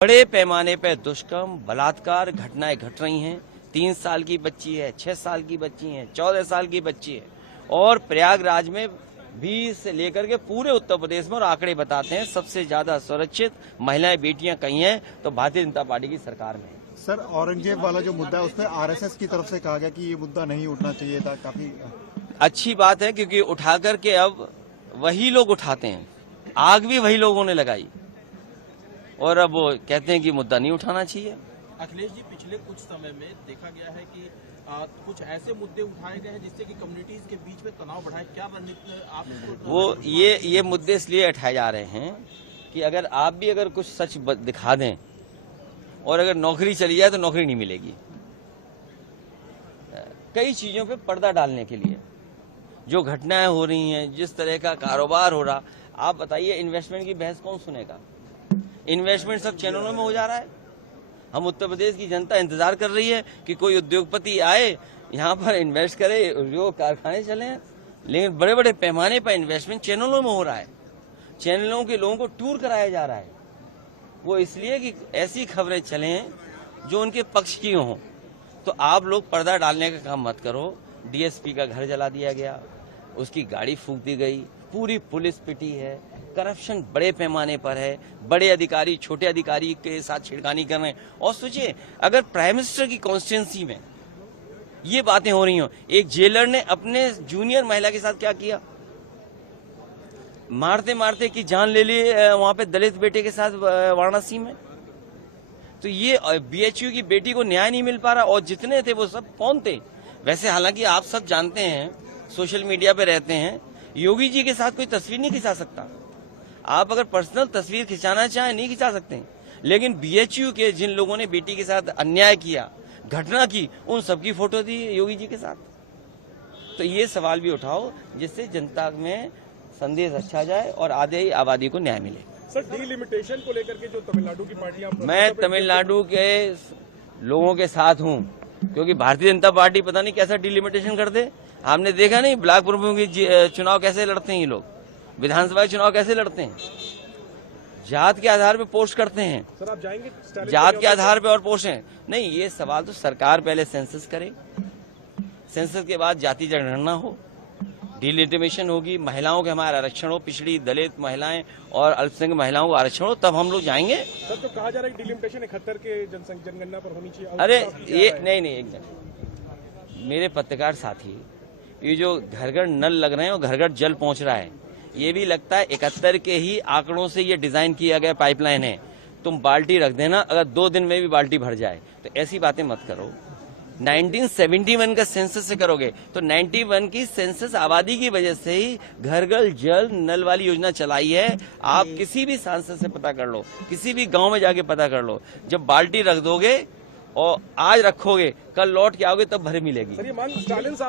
बड़े पैमाने पर दुष्कर्म बलात्कार घटनाएं घट रही हैं। 3 साल की बच्ची है, 6 साल की बच्ची है, 14 साल की बच्ची है और प्रयागराज में 20 से लेकर के पूरे उत्तर प्रदेश में, और आंकड़े बताते हैं सबसे ज्यादा सुरक्षित महिलाएं बेटियां कहीं हैं तो भारतीय जनता पार्टी की सरकार में। सर, औरंगजेब वाला जो मुद्दा है उसमें आरएसएस की तरफ से कहा गया कि ये मुद्दा नहीं उठना चाहिए था। काफी अच्छी बात है क्योंकि उठा करके अब वही लोग उठाते हैं, आग भी वही लोगों ने लगाई और अब वो कहते हैं कि मुद्दा नहीं उठाना चाहिए। अखिलेश जी, पिछले कुछ समय में देखा गया है कि कुछ ऐसे मुद्दे उठाए गए हैं जिससे कि कम्युनिटीज के बीच में तनाव बढ़ा है। क्या रणनीति आप वो ये मुद्दे इसलिए उठाए जा रहे हैं कि अगर आप भी अगर कुछ सच दिखा दें और अगर नौकरी चली जाए तो नौकरी नहीं मिलेगी। कई चीजों पे पर्दा डालने के लिए जो घटनाएं हो रही हैं, जिस तरह का कारोबार हो रहा, आप बताइए इन्वेस्टमेंट की बहस कौन सुनेगा? इन्वेस्टमेंट सब चैनलों में हो जा रहा है। हम उत्तर प्रदेश की जनता इंतजार कर रही है कि कोई उद्योगपति आए, यहाँ पर इन्वेस्ट करे, उद्योग कारखाने चले, लेकिन बड़े बड़े पैमाने पर इन्वेस्टमेंट चैनलों में हो रहा है। चैनलों के लोगों को टूर कराया जा रहा है, वो इसलिए कि ऐसी खबरें चलें जो उनके पक्ष की हों। तो आप लोग पर्दा डालने का काम मत करो। डीएसपी का घर जला दिया गया, उसकी गाड़ी फूंक दी गई, पूरी पुलिस पिटी है, करप्शन बड़े पैमाने पर है, बड़े अधिकारी छोटे अधिकारी के साथ छिड़कानी कर रहे हैं। और सोचिए अगर प्राइम मिनिस्टर की कॉन्स्टिट्यूंसी में ये बातें हो रही हो, एक जेलर ने अपने जूनियर महिला के साथ क्या किया, मारते मारते की जान ले ली वहां पे दलित बेटे के साथ वाराणसी में। तो ये बीएचयू की बेटी को न्याय नहीं मिल पा रहा, और जितने थे वो सब कौन थे? वैसे हालांकि आप सब जानते हैं, सोशल मीडिया पे रहते हैं, योगी जी के साथ कोई तस्वीर नहीं खिंचा सकता। आप अगर पर्सनल तस्वीर खिंचाना चाहें नहीं खिंचा सकते, लेकिन बीएचयू के जिन लोगों ने बेटी के साथ अन्याय किया, घटना की, उन सबकी फोटो दी योगी जी के साथ। तो ये सवाल भी उठाओ जिससे जनता में संदेश अच्छा जाए और आधे आबादी को न्याय मिले। सर, डीलिमिटेशन को लेकर के जो तमिलनाडु की पार्टियां, मैं तमिलनाडु के लोगों के साथ हूं, क्योंकि भारतीय जनता पार्टी पता नहीं कैसा डीलिमिटेशन कर दे। आपने देखा नहीं ब्लॉक प्रमुख की चुनाव कैसे लड़ते हैं ये लोग, विधानसभा चुनाव कैसे लड़ते हैं, जात के आधार पे पोस्ट करते हैं। सर, आप जाएंगे जात के आधार पे और पोस्ट हैं? नहीं, ये सवाल तो सरकार पहले सेंसस करे, सेंसस के बाद जाति जनगणना हो, डिलिमिटेशन होगी, महिलाओं के हमारा आरक्षण हो, पिछड़ी दलित महिलाएं और अल्पसंख्यक महिलाओं को आरक्षण हो, तब हम लोग जाएंगे। सर, तो कहा जा रहा है कि डिलिमिटेशन 71 के जनगणना पर होनी चाहिए। अरे ये नहीं, एक जन मेरे पत्रकार साथी, ये जो घर घर नल लग रहे हैं और घर घर जल पहुंच रहा है, ये भी लगता है 71 के ही आंकड़ों से ये डिजाइन किया गया पाइपलाइन है। तुम बाल्टी रख देना, अगर 2 दिन में भी बाल्टी भर जाए, तो ऐसी बातें मत करो। 1971 का सेंसस से करोगे तो 91 की सेंसस आबादी की वजह से ही घर घर जल नल वाली योजना चलाई है। आप किसी भी सांसद से पता कर लो, किसी भी गांव में जाके पता कर लो, जब बाल्टी रख दोगे और आज रखोगे, कल लौट के आओगे तब भरे मिलेगी। सर, ये मांग स्टालिन साहब